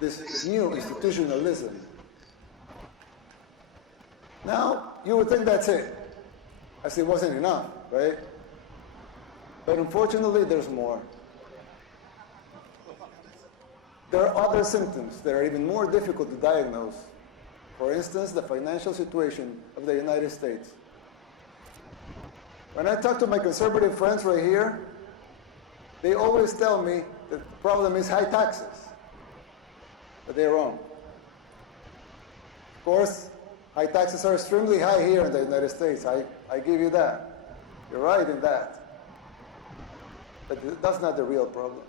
this new institutionalism. Now, you would think that's it, as it wasn't enough, right? But unfortunately, there's more. There are other symptoms that are even more difficult to diagnose. For instance, the financial situation of the United States. When I talk to my conservative friends right here, they always tell me that the problem is high taxes. But they're wrong. Of course, high taxes are extremely high here in the United States. I give you that. You're right in that. But that's not the real problem.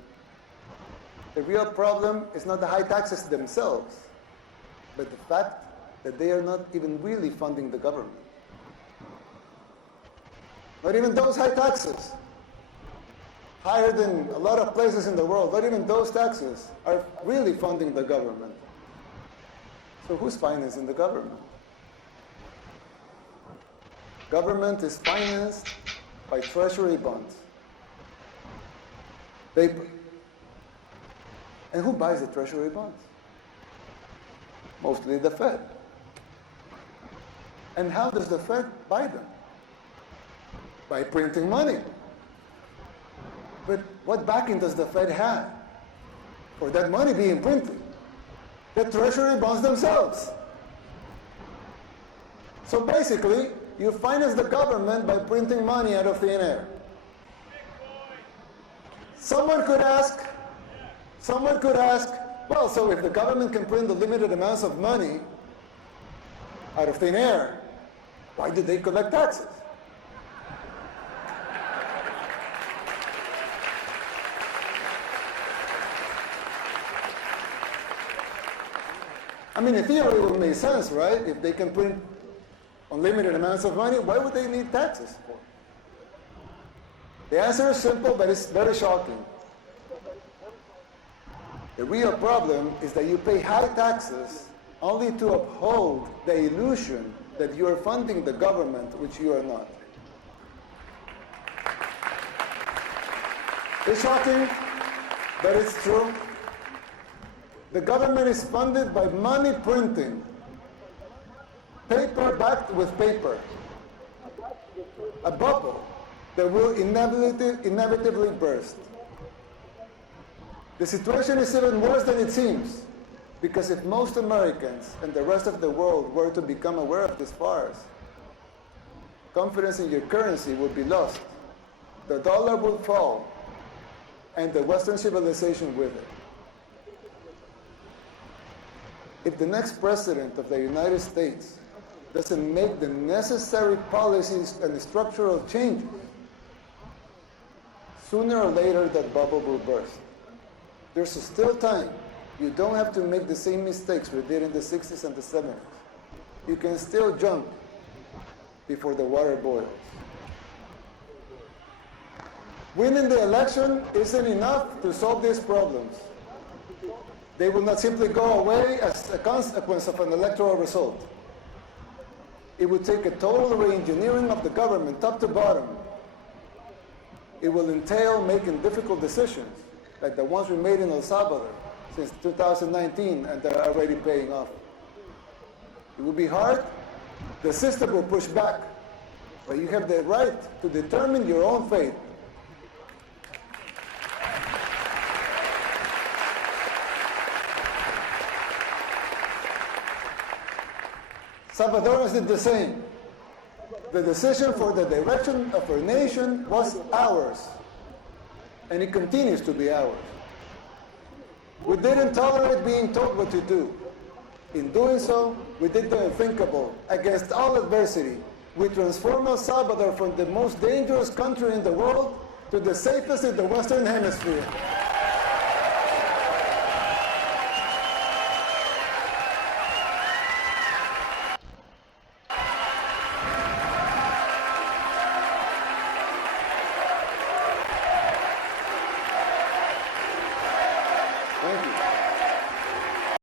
The real problem is not the high taxes themselves, but the fact that they are not even really funding the government. Not even those high taxes, higher than a lot of places in the world, not even those taxes are really funding the government. So who's financing the government? Government is financed by treasury bonds, paper. And who buys the treasury bonds? Mostly the Fed. And how does the Fed buy them? By printing money. But what backing does the Fed have for that money being printed? The treasury bonds themselves. So basically, you finance the government by printing money out of thin air. Someone could ask, well, so if the government can print the limited amounts of money out of thin air, why do they collect taxes? I mean, in theory, it would make sense, right? If they can print unlimited amounts of money, why would they need taxes for? The answer is simple, but it's very shocking. The real problem is that you pay high taxes only to uphold the illusion that you are funding the government, which you are not. It's shocking, but it's true. The government is funded by money printing, paper backed with paper, a bubble that will inevitably burst. The situation is even worse than it seems, because if most Americans and the rest of the world were to become aware of this farce, confidence in your currency would be lost, the dollar would fall, and the Western civilization with it. If the next president of the United States doesn't make the necessary policies and structural changes, sooner or later that bubble will burst. There's still time. You don't have to make the same mistakes we did in the 60s and the 70s. You can still jump before the water boils. Winning the election isn't enough to solve these problems. They will not simply go away as a consequence of an electoral result. It would take a total re-engineering of the government, top to bottom. It will entail making difficult decisions, like the ones we made in El Salvador since 2019, and that are already paying off. It will be hard. The system will push back, but you have the right to determine your own fate. Salvadorans did the same. The decision for the direction of our nation was ours, and it continues to be ours. We didn't tolerate being told what to do. In doing so, we did the unthinkable. Against all adversity, we transformed El Salvador from the most dangerous country in the world to the safest in the Western Hemisphere.